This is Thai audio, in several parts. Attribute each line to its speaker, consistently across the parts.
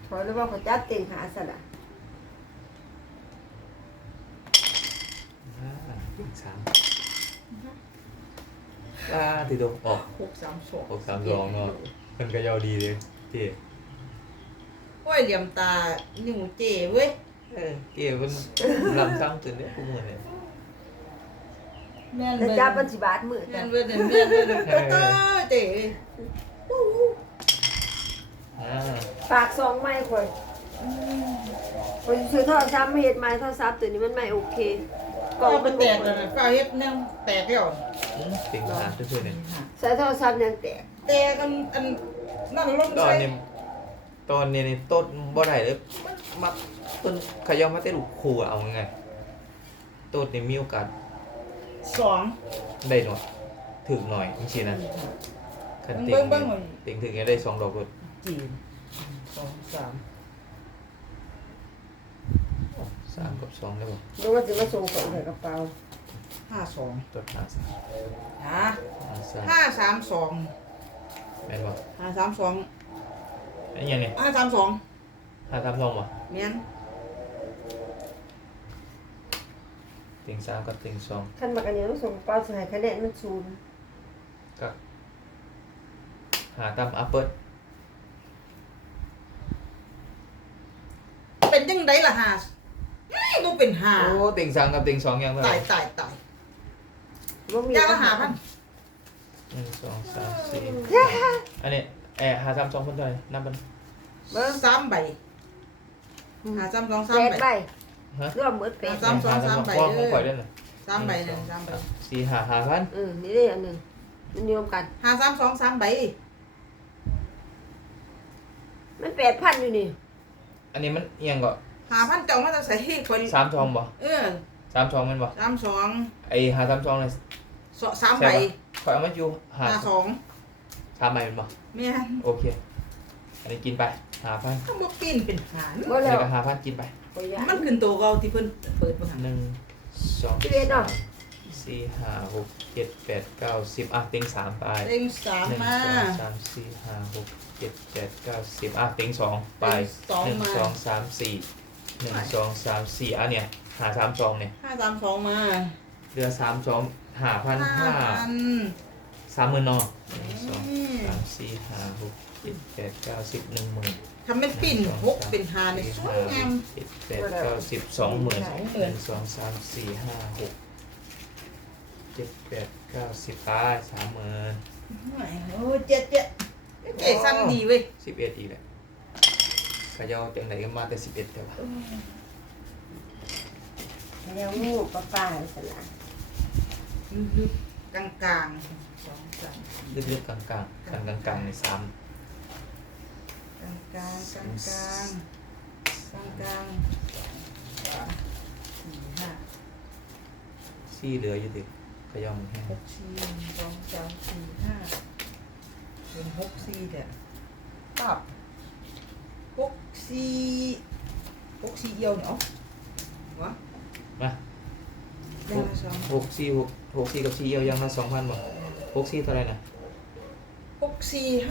Speaker 1: ขอหรือว่าเขาจัดเต็งหาสละ
Speaker 2: ติงสามติดดออก
Speaker 3: 632
Speaker 2: 632เนาะมันก็ยาวดีเลยเจ๊
Speaker 3: โอ้ยเหลี่ยมตานิ้วเจ๋เว้ย
Speaker 2: เจ๊มันลำซ้ำตื่นเนี่ยพวกมึงเนี่ย
Speaker 3: แม่น
Speaker 1: แต่
Speaker 3: เบิ่
Speaker 1: จับมันสิบาทมือ
Speaker 3: แม่
Speaker 1: กัน
Speaker 3: นเบิ่แม่นเบิ่เจ๋
Speaker 1: ฝากซองไม้ข่อยข่อยซื้อโทรศัพท์มาเฮ็ดไม้โทรศัพท์ตัวนี้มันไม่โอเค
Speaker 3: ก็มันแตกแล้วนะก็เฮ็ดแนวแตกแล้ว
Speaker 2: ติงหาเพื่อนๆเนี่ย
Speaker 1: ใส่โทรศัพท์ยังแตก
Speaker 3: แตกอันนั่นลง
Speaker 2: ตอ
Speaker 3: ใส่
Speaker 2: นนี้ตอนนี้นี่ต้นบ่ได้เลยมาต้นขยอมมาเต้ลูกครูเอาไงต้นนี่มีโอกาส
Speaker 3: 2
Speaker 2: ได้หน่อยถึงหน่อยจริงๆนะคันติง
Speaker 3: เบิ่ง
Speaker 2: ติงถึงจะได้2 ดอกรถ
Speaker 3: จีน2 3
Speaker 2: 3 กับ 2ได้ป่ะ
Speaker 1: ดูว่าสิมาส่งของใส่กระเป๋า
Speaker 3: 52
Speaker 2: ต้น53
Speaker 3: ฮะ
Speaker 2: 53
Speaker 3: 532
Speaker 2: แม่นป่ะ
Speaker 3: 532
Speaker 2: ไอ้ยังเนี่ย
Speaker 3: 532
Speaker 2: 532ป่ะ
Speaker 3: แม่น
Speaker 2: ติง3กับติง2
Speaker 1: คันบักอันนี้ต้องส่งกระเป๋าสิให้คะแนนมันศูนย์
Speaker 2: กับหาตามอัปเปิล
Speaker 3: เป็นจังไดล่ะบ่เป็น
Speaker 2: โอ้ติง3กับติง2ยังเท่าไหร่
Speaker 3: ตาย
Speaker 1: บ่มี
Speaker 3: ยาละ5,000
Speaker 2: 1 2 3 4อันนี้532คนเท่าไหร่นับมัน
Speaker 1: เบิ่ง
Speaker 3: 3 ใบ532
Speaker 1: แป
Speaker 3: 3
Speaker 1: ด
Speaker 3: ใบ
Speaker 1: ใบ
Speaker 2: ฮะ
Speaker 1: รวมหมดแปด
Speaker 3: สาม 3ใบ
Speaker 2: ของข่อยได้เลย
Speaker 3: 3ใบนึง3ใบ
Speaker 2: 4 5 5,000
Speaker 1: นี่ได้อันหนึงมันรวมกัน
Speaker 3: 532 3ใบ
Speaker 1: มัน8,000อยู่นี่
Speaker 2: อันนี้มันเอียงก็
Speaker 3: 5,000เจ้ามาจะใส่คน
Speaker 2: 32บ่
Speaker 3: เออ
Speaker 2: 32แม่นบ่
Speaker 3: 32
Speaker 2: ไอ้532เนี่ย
Speaker 3: 3ใบ
Speaker 2: ข่อยเอามาอยู่
Speaker 3: 52
Speaker 2: 3ใบแม่นบ่
Speaker 3: แม่น
Speaker 2: โอเค อันนี้กินไป5,000
Speaker 3: ต้องบ่ปีนเป็นหาร
Speaker 1: บ่
Speaker 2: อัน
Speaker 1: แล้
Speaker 2: นี้
Speaker 1: ว
Speaker 2: ก็5,000กินไป
Speaker 1: ข่อยอยาก
Speaker 3: มันขึ้นตัวเก่าที่เพิ่นเปิดมาหั่น
Speaker 2: 1 2
Speaker 1: 11เนาะ
Speaker 2: 3 4 5 6 7 8 9 10อ่ะติง3ไป
Speaker 3: เต็ง
Speaker 2: 1
Speaker 3: 3มา
Speaker 2: 2 3 4 5 6 7 8 9 10อ่ะติง2ไป
Speaker 3: ติ่ง2
Speaker 2: 1 2 3 4 1 2 3 4อ่ะเนี่ย532เนี่ย
Speaker 3: 532มา
Speaker 2: เหลือ32 5,000
Speaker 3: 5,000
Speaker 2: 30,000เนาะ1 2 3 4 5 6 7 8 9 10 10,000
Speaker 3: ทำเป็นปิ่น6เป็นหาในสวยงาม
Speaker 2: 7 8 9 10 20,000 1 2 3 4 5 6 7 8 9 10ไป30,000
Speaker 3: โอ้เจ็ดเก๋สั้นดีเว้ย
Speaker 2: 11อีกแหละก็ยาวจังไหนก็มาแต่11แต่ว่า
Speaker 1: แล้วงูป้าๆสละ
Speaker 3: ลึกๆกลางๆ2 3
Speaker 2: ลึกๆกลางๆกลางๆใน3
Speaker 3: กลางๆกลางๆกลางๆ4
Speaker 2: ซี่เหลืออยู่ดิก็ยอมแห้ง
Speaker 3: 5 6 4 1 2 3 4 5เป็น6 4เด้อปั๊บ6 4 6 4เอียวเนาะวะ
Speaker 2: มา
Speaker 3: ยังละ2
Speaker 2: 6 4กับ4เอียวยังละ2,000บ่6 4เท่าไหร่นะ
Speaker 3: 6 4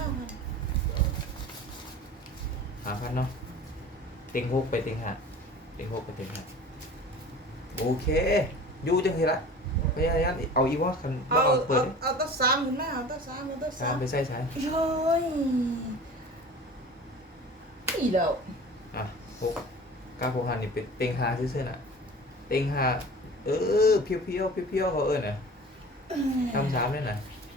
Speaker 2: 5,000เนาะติง6ไปติง5ติง6ไปติง5โอเคอยู่จังซี่ละพยายามเอาอีกว่าคันบ่
Speaker 3: เอา
Speaker 2: เอาเปิด
Speaker 3: เอาตัว3ขึ้นมาเอาตัว3เอาตัว
Speaker 2: 3ไปใส่ใช้
Speaker 3: 3โอ้ยอีแล้ว
Speaker 2: อ่ะ6 9 6 5นี่เป็นติง5ซื่อๆน่ะติง5เพียวๆเขาเอิ้นน่ะทำ3ได้น่ะ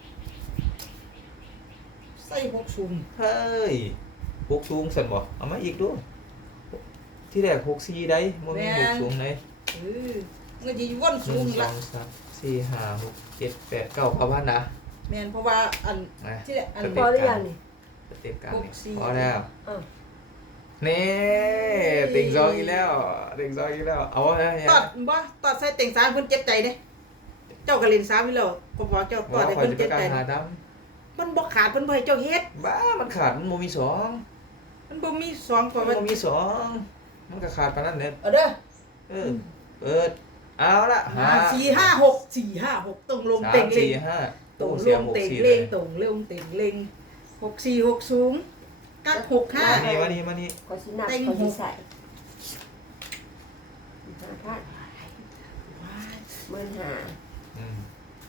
Speaker 3: ใส่6ซุ่ม
Speaker 2: เฮ้ย6สูงซั่นบ่เอามาอีกดูที่แรก6 4ได้บ่มี6สูงได้
Speaker 3: เออมันจะวน
Speaker 2: 1
Speaker 3: สูงละ
Speaker 2: 2 3 4 5 6 7 8 9เอาพันนะ
Speaker 3: แม่นเพราะว่าอัน
Speaker 2: นะ
Speaker 3: ที่อัน
Speaker 1: พอหรือยังนี่
Speaker 2: สเต็ปกลางนี่
Speaker 3: 6 4
Speaker 2: พอแล้ว
Speaker 1: อ้าว
Speaker 2: นี่ติ่งซองอีกแล้วติ่งซองอีกแล้วเอาไว้เนี่ย
Speaker 3: ตอดบ่ตอดใส่เต็งสามเพิ่นเจ็บใจเด้เจ้าก็เล่นสามอีแล้วก็บอกเจ้าตอดให้
Speaker 2: คอย
Speaker 3: เพิ่น
Speaker 2: จะไป
Speaker 3: เจ็บ
Speaker 2: กลา
Speaker 3: ใจ
Speaker 2: งหาด
Speaker 3: มันบ่ขาดเพิ่นบ่ให้เจ้าเฮ็ด
Speaker 2: ำบ้ามันขาดมันโมมีสอง
Speaker 3: มันบ่มีสองเพ
Speaker 2: มั
Speaker 3: ราะ
Speaker 2: น
Speaker 3: ว่า
Speaker 2: โมมีสองมันก็ขาดปานนั้นเนี่ย
Speaker 3: เอาเด้อ
Speaker 2: เปิดเอาละ
Speaker 3: 4 5 6 4 5 6ต้องลงเต็งเล็ง
Speaker 2: 3 4 5
Speaker 3: ตรง
Speaker 2: เสี
Speaker 3: ล
Speaker 2: ย
Speaker 3: ง
Speaker 2: 6
Speaker 3: เต็ง
Speaker 2: 4
Speaker 3: เล็งตรงเร็วเต็งเล็ง6 4 6สูงกักหกห้า
Speaker 2: มานี่มานี่
Speaker 1: ขอสินับ
Speaker 3: เต็ง
Speaker 1: ขอ
Speaker 3: ห
Speaker 1: สิ
Speaker 3: ก
Speaker 1: ใส่5,000 15,000
Speaker 2: อืม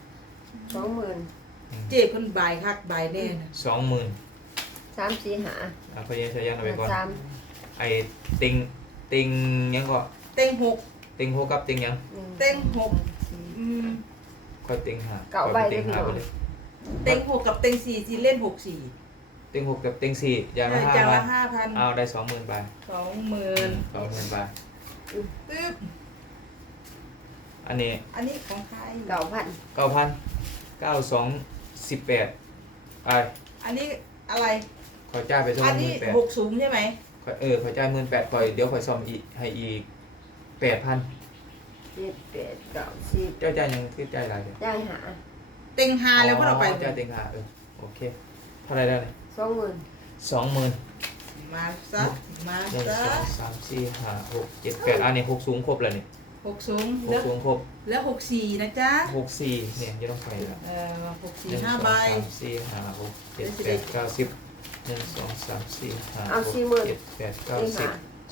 Speaker 1: 20,000
Speaker 3: เจ๊เพิ่นบายคักบายแน่นะ
Speaker 2: 20,000
Speaker 1: 3 4 5
Speaker 2: อ่ะพยัญชนะเอาไปก่อน
Speaker 1: 3
Speaker 2: ไอ้ติงยังก็
Speaker 3: เต็งหก
Speaker 2: ติงหกกับติงยัง
Speaker 1: 1
Speaker 3: เต็งหก อืม
Speaker 2: ค่อยติงหา
Speaker 1: เก่าใบ
Speaker 2: ติง
Speaker 1: ได้
Speaker 2: หา
Speaker 1: พี่น้อง
Speaker 2: ไปเลย
Speaker 3: เต็งหกกับเต็งสี่ที่เล่นหกสี่
Speaker 2: ติงหกกับติงสี่อย่างละ
Speaker 3: จานละ
Speaker 2: 5,000
Speaker 3: 5,000
Speaker 2: เอาได้20,000บาท
Speaker 3: 20,000
Speaker 2: 20,000บาท
Speaker 3: ตึ๊บ
Speaker 2: อันนี้
Speaker 3: อันนี้ของใคร
Speaker 1: 9,000
Speaker 2: 9,000 92,18
Speaker 3: อันนี้อะไร
Speaker 2: ขอจ่ายไปสัก
Speaker 3: อัน
Speaker 2: ห
Speaker 3: นี้
Speaker 2: มื่นแปด
Speaker 3: หกสูงใช่ไหม
Speaker 2: ขอจ่าย18,000คอยเดี๋ยวคอยซ่อมอีกให้อีก 8,000
Speaker 1: 7 8 9 10
Speaker 2: เจ้าจ่ายยังคือจ่ายอะไรเดี๋ยว
Speaker 1: ได้หา
Speaker 3: เต็งหาแล้วพ่อเราไป
Speaker 2: จ่ายติงหาโอเคเท่าไหรได้เลย
Speaker 1: 20,000
Speaker 2: 20,000
Speaker 3: มาซะมา
Speaker 2: หนึ่ง
Speaker 3: ซะ
Speaker 2: สองสามสี่ห้าหกเจ็ดแปดอันนี้หกสูงครบแล้วนี่
Speaker 3: หกสูง
Speaker 2: หก
Speaker 3: แล้ว
Speaker 2: สูงครบ
Speaker 3: แล้วหกสี่นะจ๊ะ
Speaker 2: 64เนี่ยยังต้องไปแล้ว
Speaker 3: หกสี่
Speaker 2: หนึ่งส
Speaker 3: ห้า
Speaker 2: อง
Speaker 3: ใบ
Speaker 2: สามสี่ห้าหกเจ็ดแปดเก้าสิบหนึ่งสองสามสี่ห้า
Speaker 1: เอา
Speaker 2: หก
Speaker 1: 40,000
Speaker 2: เจ็ดแปดเก้าสิบ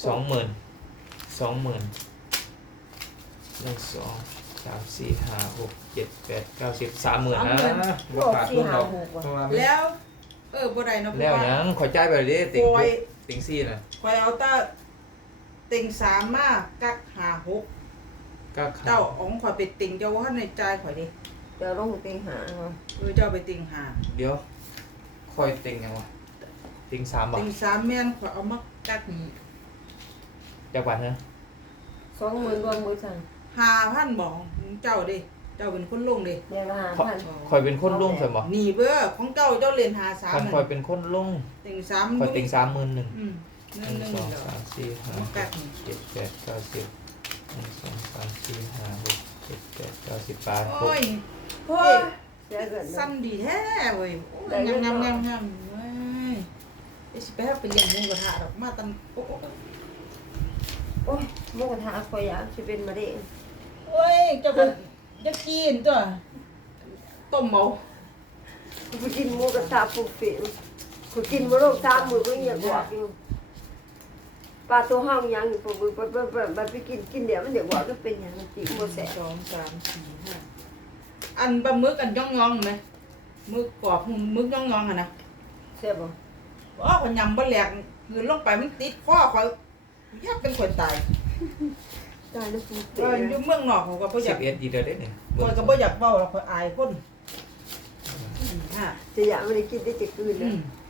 Speaker 2: 20,000หนึ่งสองสามสี่ห้าหกเจ็ดแปดเก้าสิบ30,000นะบ่ขาดทุนเราเพราะว่าไม่
Speaker 3: แล้วบ่ได้เนาะเพ
Speaker 2: แล้ว
Speaker 3: ราะว่า
Speaker 2: ยังขอจ่ายไปเลยดิติง
Speaker 3: โอ้ย
Speaker 2: ติงซี่น่ะ
Speaker 3: คอยเอาตาเต็งสามมากักหาหก
Speaker 2: ก็ขา
Speaker 3: เจ้า
Speaker 2: ด
Speaker 3: อ๋องข่อยไปติงเจ้าว่าในใจข่อยดิ
Speaker 1: เดี๋ยวลงเต็งหาเอา
Speaker 3: เจ้าไปติงหา
Speaker 2: เดี๋ยวคอยติงยังวะติง3บ่
Speaker 3: ติงสามแม่นข่อยเอามากักนี่
Speaker 2: จักบาทนะ
Speaker 1: 20,000รวมมือสั่ง
Speaker 3: 5,000บอกเจ้าดิเจ้าเป็นคนลงดิ
Speaker 1: เดี๋ยวละ
Speaker 2: คอยเป็นคนลงใช่บ่
Speaker 3: นี่เบ้อของเจ้าเจ้าเรียนหาสาม
Speaker 2: คัน
Speaker 3: นั่น
Speaker 2: คอยเป็นคนลง
Speaker 3: ติงสาม
Speaker 2: คอยติง31,000
Speaker 3: อืม
Speaker 2: ห
Speaker 3: ห
Speaker 2: นึ่
Speaker 3: นึ่
Speaker 2: ง
Speaker 3: ง
Speaker 2: สอง
Speaker 3: เดี๋ยว
Speaker 2: สามสี่ห้า
Speaker 3: มา
Speaker 2: ห
Speaker 3: กั
Speaker 2: ก
Speaker 3: กนี่
Speaker 2: เจ็ดแปดเก้าสิบหนึ่งสองสามสี่ห้าหกเจ็ดแปดเก้าสิบแปดห
Speaker 3: โอ้
Speaker 2: ก
Speaker 3: ย
Speaker 1: โอ้ยเสียเกิน
Speaker 3: สั้นดีแท้เว้ยโอ้ยงามเว้ยไอ้สิไปหาไปเลี้ยงหมูกระทะดอกมาตันโอ้โอ้
Speaker 1: โอ้ยหมูกระทะคอยอยากสิเป็นมะเร็ง
Speaker 3: โอ้ยเจ้าก็จะกินตัวต้มเมา
Speaker 1: กูไปกินหมูกระทะปุกเปลี่ยนกูกินมื้อโลก3มื้อก็ยังบวกอยู่ปลาตัวห้องยังอยู่ปมือไปกินเดี๋ยวมันเดี๋ยวบวกก็เป็นอย่างนั้นจิบ่แซ่บ
Speaker 3: 2 3 4 5อันปลาหมึกอันย่องๆไหมหมึกกรอบหมึกย่องๆอ่ะนะ
Speaker 1: แซ่บบ่
Speaker 3: ว่าพยำบ่แหลกเงินลงไปมันติดคอข่อยยักเป็นคนตาย
Speaker 1: ตายแล้วกู
Speaker 3: เอ
Speaker 1: เตะ
Speaker 3: ออยู่เมืองนอกเขาก็บ่อ
Speaker 2: สิ
Speaker 3: ยา
Speaker 2: บ
Speaker 3: ก
Speaker 2: เอ็ดอีเดียวได้เนี่ย
Speaker 3: ข่อยก็บ่อยากเว้าแล้วข่อยอายคนฮะ
Speaker 1: จะอยากไม่ได้กินได้จะคืนนะ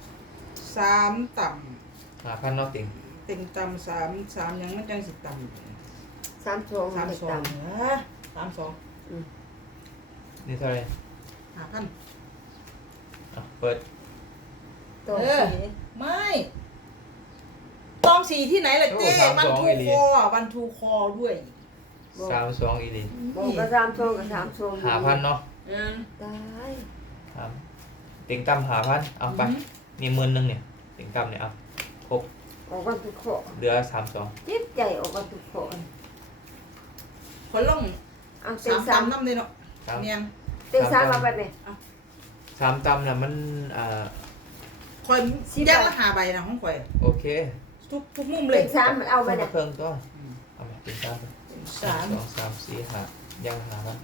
Speaker 3: 3ต่ำ
Speaker 2: 5,000นอกติง
Speaker 3: เต็งต่ำ3ยังมันจังสิต่ำ
Speaker 1: 32
Speaker 3: 32
Speaker 1: ไม่ต่ำ
Speaker 3: นะ32
Speaker 2: นี่เท่าไหร่
Speaker 3: 5,000
Speaker 2: เปิด
Speaker 1: ตัวสี
Speaker 3: ไม่ตองสีที่ไหนล่ะเจ้วันทูคอวันทูคอด้วย
Speaker 2: 32อีหลี
Speaker 1: บอกก็32กับ32
Speaker 2: 5,000เนาะ
Speaker 1: ตาย
Speaker 2: ครับติงตั้ม5,000เอาไปนี่10,000เนี่ยติงตั้มเนี่ยเอาครบ
Speaker 1: ออกกันทุกข้อ
Speaker 2: เหลือ32
Speaker 1: จิตใจออกกันทุกข้อ
Speaker 3: คนลง
Speaker 1: เอาเต็
Speaker 3: สาง ม
Speaker 1: 3
Speaker 3: ตำน้ำเลยเนาะ
Speaker 2: ครับ
Speaker 3: เมียง
Speaker 1: เต็ง3มาไปไหม
Speaker 2: 3ตั้มน่ะมัน
Speaker 3: คอยแยกละ5ใบนะของข่อย
Speaker 2: โอเค
Speaker 3: ทุกมุมเล
Speaker 1: เต็
Speaker 3: ย
Speaker 1: ง3มันเอาไป
Speaker 2: มา
Speaker 1: เนี่ย
Speaker 2: เพิ่มก็เอามาติงตั้ม
Speaker 3: สาม
Speaker 2: 1 2 3 4 5ยัง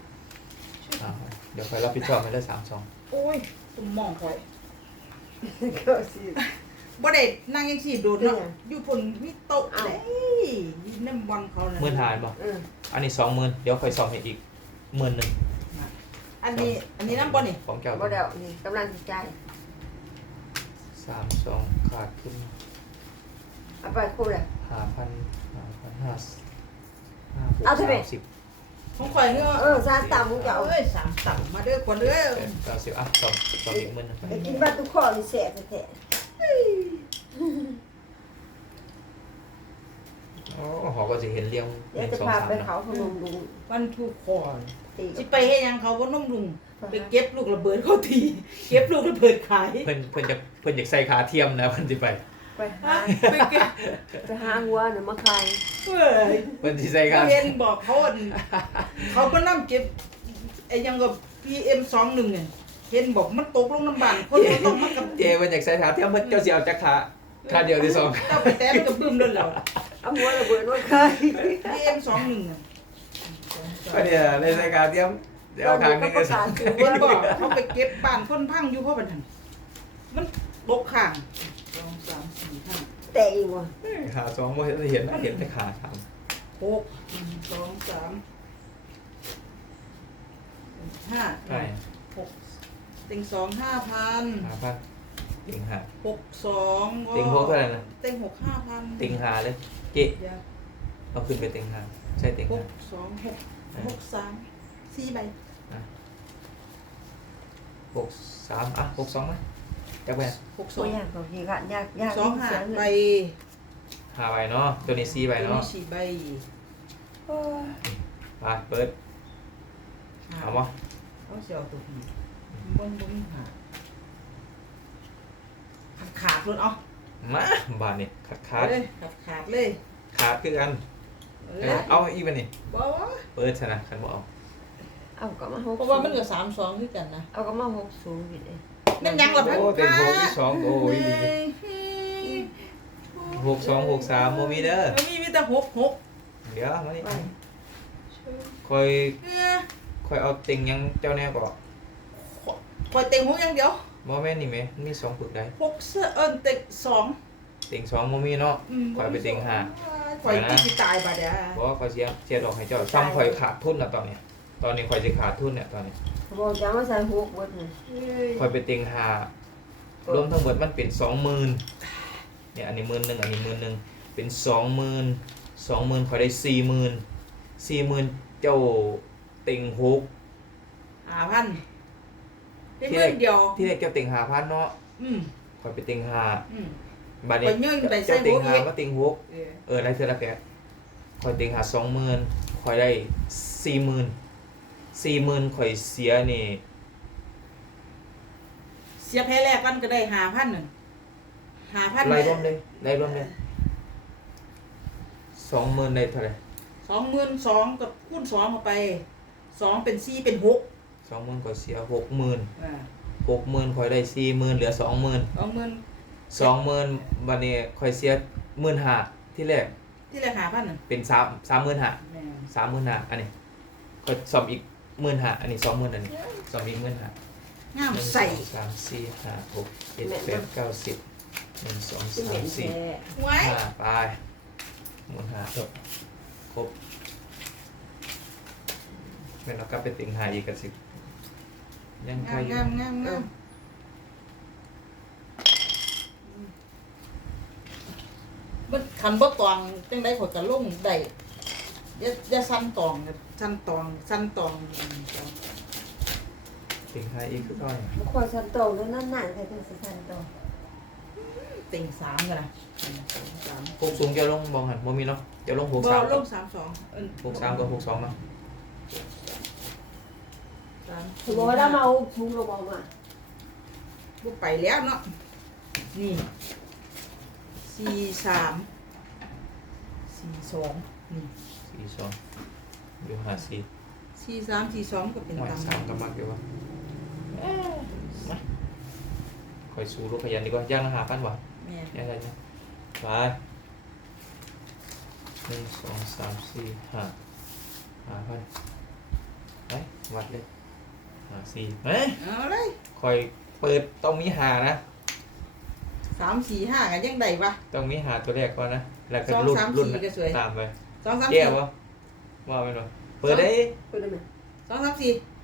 Speaker 2: 5,000เดี๋ยวคอยรับผิดชอบให้ได้32
Speaker 3: โอ้ยผมมองข่อย
Speaker 1: ก็สิ
Speaker 3: บ่ได้นั่งยังสี่โดดเนาะอยู่ผลวิโต๊ะเด้ยน้ำบอลเขาน่ะ
Speaker 2: 15,000บ่ อันนี้20,000เดี๋ยวคอยสอบให้อีก10,000
Speaker 3: อันนี้น้ำบอลนี่
Speaker 2: ของเจ้า
Speaker 1: บ่ได้นี่กำลังสิจ่าย
Speaker 2: 32ขาดขึ้น
Speaker 1: เอาไปครบแล้ว
Speaker 2: 5,000
Speaker 1: เอาสิ
Speaker 2: 5,000
Speaker 3: ของข่อยเนาะ
Speaker 1: 3ต่ำมึงจะเอา
Speaker 3: เอ้ย3ต่ำมาเด้อกว่าเด้อ
Speaker 2: 90อ่ะสองอีก10,000ไป
Speaker 1: ไปกินบ้านทุกข้อนี่แซ่บแท้
Speaker 2: อ๋อหอก็จะเห็นเรียง
Speaker 1: เดี๋ยวจะพาไปเขาพนมดุง
Speaker 3: วันทูคอ
Speaker 1: ตี
Speaker 3: สิไปเฮ็ดหยังเขาบ่นุ่มลุงไปเก็บลูกระเบิดเขาทีเก็บลูกระเบิดขาย
Speaker 2: เพิ่นอยากใส่ขาเทียมนะเพิ่นสิไป
Speaker 1: ไปหา
Speaker 3: ไปเก็บ
Speaker 1: ไปหาหัวน่ะมาขาย
Speaker 3: เว้ย
Speaker 2: เพิ่นสิใส่ขา
Speaker 3: เขาเห็นบอกเขาอั่นเขาบ่นำเก็บไอ้หยังกับ PM21เนี่ยเห็นบอกมันตกลงน้ำบานคนก็ต้องมากับ
Speaker 2: เจเพิ่นอยากใส่ขาเทียมเพิ่นเจ้าสิเอาจักขาขาดเดียวที่สอง
Speaker 3: เจ้าไปแต้มกับบึ้มเลยเหรอ
Speaker 1: เอาหัวระเบิดว่าเคย
Speaker 3: พี่เอ็มสองหนึ่งอ่ะ
Speaker 2: ก็เนี่ยในรายการเตรียมเดี๋ยวเอาทางนึง
Speaker 1: ป
Speaker 2: ก็
Speaker 1: ระกาศคือ
Speaker 3: เพิ่
Speaker 1: ว่าน
Speaker 3: บอกเขาไปเก็บบ้านคนพังอยู่เพราะบันทันมันบกข้างสองสามสี่ห้า
Speaker 1: แต่อีกว่ะ
Speaker 2: ขาสองไม่เห็นนะเห็นแต่ขาสาม
Speaker 3: หกหนึ่งสองสามห้า
Speaker 2: ใช่
Speaker 3: หกเต็งสอง5,000
Speaker 2: 5,000ติงหา
Speaker 3: 62
Speaker 2: ติงหกเท่าไหร่นะ
Speaker 3: เต็ง6 5,000
Speaker 2: ติงหาเลยเจ๊
Speaker 3: เดี๋ยว
Speaker 2: เอาขึ้นไปติงหาใช่ติง
Speaker 3: ห
Speaker 2: หาก
Speaker 3: 2 6 6 3 4ใบ
Speaker 2: 63อ่ะ62ไหมจับไป
Speaker 3: 6
Speaker 1: โอ้ยยากกว่าพี่ค่ะยาก
Speaker 3: 2 2
Speaker 1: เสีย
Speaker 3: 5
Speaker 1: เงิน
Speaker 3: ใบ
Speaker 2: 5ใบเนาะตัวนี้4ใบ
Speaker 3: ตัว
Speaker 2: เนาะ
Speaker 3: นี้4ใบ
Speaker 1: โอ้ย
Speaker 2: ไปเปิดเอาวะ
Speaker 3: เอาเสียวตัวพี่บนหาขาดเลยเอา
Speaker 2: มาบานนี่ขาด
Speaker 3: เลยขาดเลย
Speaker 2: ขาดคือกัน เอาอีกไปนี่
Speaker 3: บ่ว่า
Speaker 2: เปิดชนะคันบ่เอา
Speaker 1: เอาก็มาหก
Speaker 3: เพราะว่ามันก็3-2คือกันนะ
Speaker 1: เอาก็มา60พี่เอ้ย
Speaker 3: นั่นยังล่ะ
Speaker 2: โอ้เต็งหกที่สองโอ้ยดี62 63โมมีเด้อ
Speaker 3: มีแต่6
Speaker 2: เดี๋ยวมานี่
Speaker 1: ไป
Speaker 2: คอย
Speaker 3: เนี่ย
Speaker 2: คอยเอาเต็งยังเจ้าแน่ก่อน
Speaker 3: คอยเต็ง6อย่างเดียว
Speaker 2: บ่แม่นนี่แม่มีสองปึกได้
Speaker 3: 6เสื้อเต็ง2
Speaker 2: เต็ง2โมมีเนาะคอยไปเต็งห้า
Speaker 3: ข่อยที่สิตายบาดเดี๋ยว
Speaker 2: บอกว่าคอยเสียดอกให้เจ้าซ้ำคอยขาดทุนแล้วตอนเนี้ยตอนนี้คอยจะขาดทุนเนี่ยตอนนี้
Speaker 1: บอกจะมาใส่6เบิดนี่
Speaker 2: คอยไปเต็งห้ารวมทั้งหมดมันเป็น20,000เนี่ยอันนี้11,000อันนี้11,000เป็น20,000คอยได้40,000เจ้าเต็ง6
Speaker 3: 5,000ได้เมื่อเดียว
Speaker 2: ที่แรกเจ้าเต็ง5,000เนาะ
Speaker 3: อืม
Speaker 2: คอยไปเต็งห้า
Speaker 3: อืม
Speaker 2: บัดนี้
Speaker 3: ข้อยย่อยไปใส่
Speaker 2: เจ้าเต็ง
Speaker 3: หก
Speaker 2: ห้า
Speaker 3: อีก
Speaker 2: มาเต็งหก
Speaker 3: เออ
Speaker 2: ได้เท่าละแกคอยเต็งหา20,000คอยได้40,000คอยเสียนี่
Speaker 3: เสียแพ้แรกกันก็ได้5,000นึง5,000
Speaker 2: ไล่รวมเลยไล่รวมเลย20,000ได้เท่าไหร่
Speaker 3: 22,000กับคูณ2เข้าไป2เป็น4เป็น6
Speaker 2: 20,000คอยเสีย60,000
Speaker 3: อ่า
Speaker 2: 60,000คอยได้40,000เหลือ20,000
Speaker 3: 20,000
Speaker 2: บัดนี้คอยเสีย15,000ที่แรก
Speaker 3: ที่แรก5,000นึง
Speaker 2: เป็น35,000
Speaker 3: แม่
Speaker 2: 35,000อันนี้คอยซ่อมอีก15,000อันนี้20,000อันนี้ซ่อมอีก15,000
Speaker 3: งามใส่
Speaker 2: 1 2 3 4 5 6 7 8 9 10 1 2
Speaker 1: ที่เหม็น
Speaker 2: 3
Speaker 1: แท้
Speaker 2: 4
Speaker 3: ไว้
Speaker 2: 5ไปหมุน5จบครบเป็นเรากลับไปติ่งหาอีกกันสิยังใครง อยู่
Speaker 3: งามมันคันบ่ตองจังได๋ข่อยก็ลงได้อย่าสั่นตองสั่นตอง
Speaker 2: ติ่งหาอีกคือก้อย
Speaker 1: บ่ค่อยสันโตงแล้วนั่นๆใครเป็นสิสันโตง
Speaker 3: เต็ง3กันนะ3
Speaker 2: หกสูงจะลงบองหันโมมีเนาะจะลงหก
Speaker 3: บ่
Speaker 2: สาม
Speaker 3: ลง32
Speaker 2: 63กับ62เนาะ
Speaker 1: สมมุติว่าเรามาเอาถุงเราบอกมา
Speaker 3: บ่ไปแล้วเนาะนี่43 42นี่
Speaker 2: 42อยู่54
Speaker 3: 43 42ก็เป็น
Speaker 2: หน่วย
Speaker 3: ตาม
Speaker 2: 3ก็มักอยู่ว่ามาคอยสู้ลูกขยันดีกว่าย่างละ5,000ว่ะ
Speaker 3: แม่น
Speaker 2: ย่างอะไรเนี่ยไป1 2 3 4 5,000ไปวัดเลย54เฮ้ย
Speaker 3: เอาเลย
Speaker 2: คอยเปิดต้องมีหานะ
Speaker 3: 3 4 5ก็ยังได้ปะ
Speaker 2: ต้องมีหาตัวแรกก่อนนะแล้วก็
Speaker 3: สอง
Speaker 2: รุ่น
Speaker 3: สาม
Speaker 2: รุ่น
Speaker 3: สี่ก็สวย
Speaker 2: ตามไป
Speaker 3: 2 3
Speaker 2: แก้ว
Speaker 3: 4
Speaker 2: วะว่าไปหน่อยเปิดได้
Speaker 1: พูดได้ไหม
Speaker 3: 2 3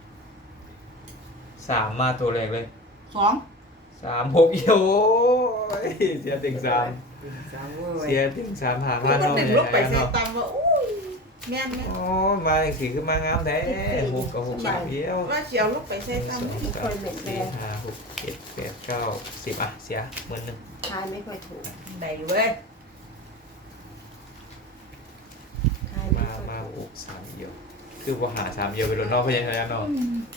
Speaker 3: 4
Speaker 2: 3มาตัวแรกเลย
Speaker 3: 2
Speaker 2: 3 6โอ้ยเสียติ่ง3
Speaker 1: 3เว้ย
Speaker 2: เสียติ่ง3หา
Speaker 3: ก็
Speaker 2: พัน
Speaker 3: ต้อง
Speaker 2: เนาะ
Speaker 3: ดึง
Speaker 2: เนี่ย
Speaker 3: ลบไปใส่
Speaker 2: เนาะ
Speaker 3: ตามว่าอุ้ยแม่น
Speaker 2: โอ้มาอีกสี่ขึ้นมางามแท้6กับ6 3เดียว
Speaker 3: ว่าเสียวลบไปใส่ตาม
Speaker 2: 1 2 3 4 5 6 7 8 9 10อ่ะเสีย10,000
Speaker 1: ทายไม่ค่อยถูก
Speaker 3: ได้เว้ย
Speaker 1: ทายไม่
Speaker 2: มา
Speaker 1: ค่อย
Speaker 2: มา
Speaker 1: ถูก
Speaker 2: 6 3เดียวคือพอหา3เดียวไปรถนอกเขายังไงเนาะ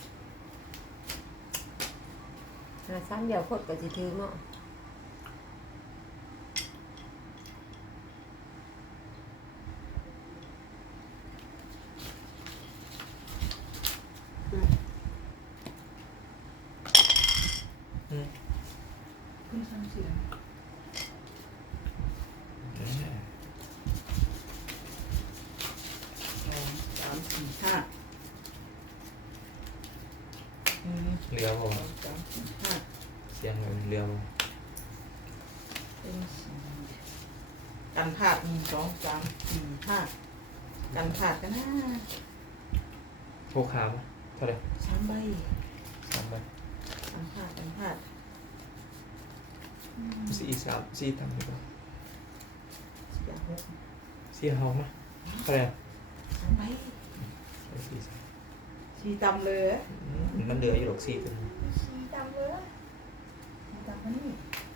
Speaker 1: หาซ้ำเดียวคนก็สิถือเนาะ
Speaker 2: รือบ่
Speaker 3: สองสามสี่ห้า
Speaker 2: เสียงเรือบ่
Speaker 3: เป็นสี่กันพลาด1 2 3 4 5กันพลาดกันนะ
Speaker 2: หกหาบ่เท่าไหร่
Speaker 3: 3 ใบ
Speaker 2: 3ใบ
Speaker 3: กันพลาดกันพลาด
Speaker 2: สี่สามสี่ต่ำดีกว่า
Speaker 3: 4 6
Speaker 2: สี่เฮามาเท่าไหร่
Speaker 3: 3 ใบ
Speaker 2: สี่สาม
Speaker 3: 4ต่ำเลย
Speaker 2: มันเหลืออยู่หรอกสี่ตัวนึง
Speaker 3: 4ต่ำเลย4ต่ำมานี่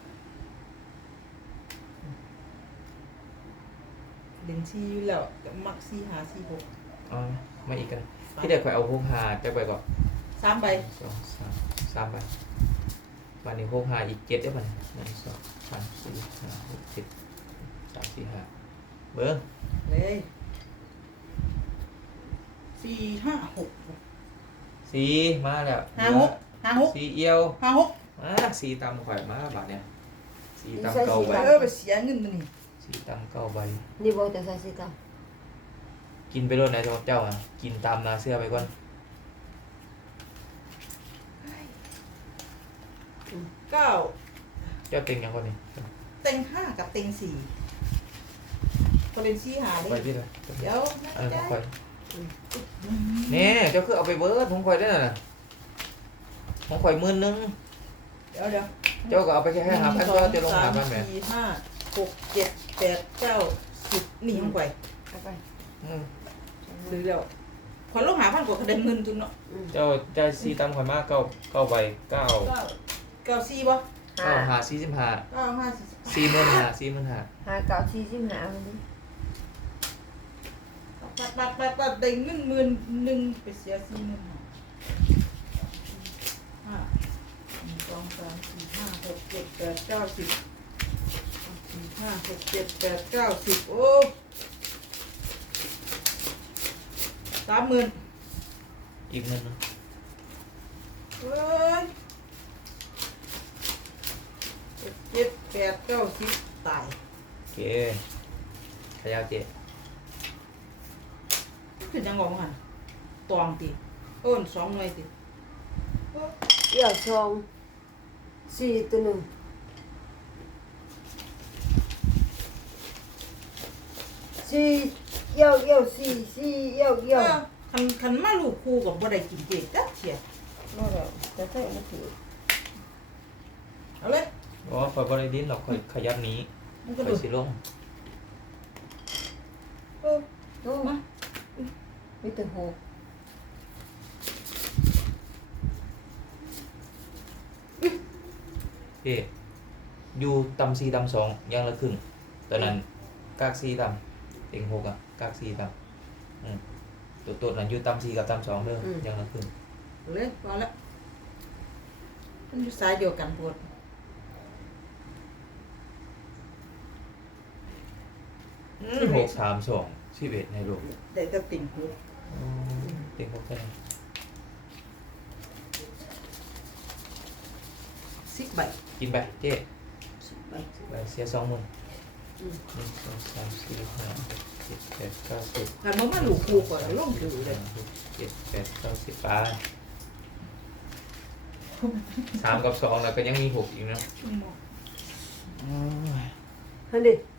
Speaker 3: เล่น4อยู่แล้วแต่มัก4 5 4 6
Speaker 2: เอามาอีกกันพี่เด็กข่อยเอาหกหาจะไปก่อน
Speaker 3: 3 ใบ
Speaker 2: สองสามใบวันนี้หกหาอีกเจ็ดได้ป่ะหนึ่งสองสามสี่ห้าหกเจ็ดสามสี่ห้าเบิ้ง
Speaker 3: เลย4 5 6
Speaker 2: สี่มาแล้ว
Speaker 3: 5 6
Speaker 2: สี่เอียว
Speaker 3: 5 6
Speaker 2: มาสี่ตำข่อยมาบาทเนี่ยสี่ตำเก้าใบ
Speaker 3: ไปเสียเงินมันนี่
Speaker 2: สี่ตำเก้าใบ
Speaker 1: นี่บอกแต่ใส่สิตา
Speaker 2: กินไปรถนายเจ้าอ่ะกินตามนาเสื้อไปก่อน
Speaker 3: เก้า
Speaker 2: เจ้าเต็งยังก่อนนี่
Speaker 3: เต็ง5กับเต็ง4คนเล่น4หา
Speaker 2: ไป
Speaker 3: ดิ
Speaker 2: พี่เลย
Speaker 3: เดี๋ยว
Speaker 2: อันนั้นของข่อย
Speaker 3: อืม
Speaker 2: เนี่ยเจ้าคือเอาไปเบิร์ดของข่อยได้น่ะของข่อยหมื่นนึง
Speaker 3: เดี๋ยวเดี๋ยว
Speaker 2: เจ้าก็เอาไปแค่หาพัน
Speaker 3: 1
Speaker 2: เจ้าจะลงหาพัน
Speaker 3: 2
Speaker 2: ไหม
Speaker 3: 3 4 5 6 7 8 9 10นี่ยังไหว
Speaker 1: เอาไป
Speaker 2: อืม
Speaker 3: ซื้อแล้วขอลงหาพันกว่าคะแนนเงินจุนเนาะ
Speaker 2: เจ้าใจสี่ตำข่อยมากเก้าใบเก้า
Speaker 3: 94ป่ะ
Speaker 2: เก้าหาสี่สิบห้า
Speaker 3: 95
Speaker 2: สี่หมื่นห้าสี่หมื่นห้า
Speaker 1: หาเก่าชี้ชิมหามันดิ
Speaker 3: ปัดได้เงิน11,000ไปเสีย40,000 5 1 2 3 4 5 6 7 8 9 10 4 5 6 7 8 9 10โอ้30,000
Speaker 2: อีกหมื่นนึง
Speaker 3: เฮ้ย7 8 9 10ตาย
Speaker 2: โอเคขยาวเจ๊
Speaker 3: เป็นยังงงหันตองติโอ้น2หน่วยติ
Speaker 1: เอี่ยวสองสี่ตัวหนึ่งสี่เอี่ยวสี่เอี่ยว
Speaker 3: คันมาลูกคู่กับบ่ได้กินเจจักเสีย
Speaker 1: มาแล้วแต่ใส่ไม่ถือ
Speaker 3: เอาเลย
Speaker 2: อ๋อข่อยบริดินหรอกข่อยขยับหนี้
Speaker 3: มันก็
Speaker 2: ข่อ
Speaker 3: ดู
Speaker 2: ยสิลง
Speaker 1: โอ้มามีแต่หก
Speaker 2: เจ๊อยู่ตำสี่ตำสองอยังละครึ่งตอนนั้นกากสี่ตำเต็งหกอ่ะกากสี่ตำตัวนั้นอยู่ตำสี่กับตำสองเด้ออยังละครึ่ง
Speaker 3: เอาเลยพอละมันอยู่สายเดียวกันปวด
Speaker 2: หกสามสองสิบเอ็ดในโลก
Speaker 3: ได้แต่ติ่งหู
Speaker 2: เต็งหกแค่นั้น
Speaker 3: 10 ใบ
Speaker 2: กินไปเจ๊
Speaker 3: 10 ใบ
Speaker 2: ไปเสีย20,000 1 2 3 4 5 6 7 8 9 10
Speaker 3: คันบ่มาลูกคู่ก็ลงถือเลย
Speaker 2: 7 8 9 10ไป3กับ2แล้วก็ยังมี6อีกเนาะ
Speaker 1: ฮันดิ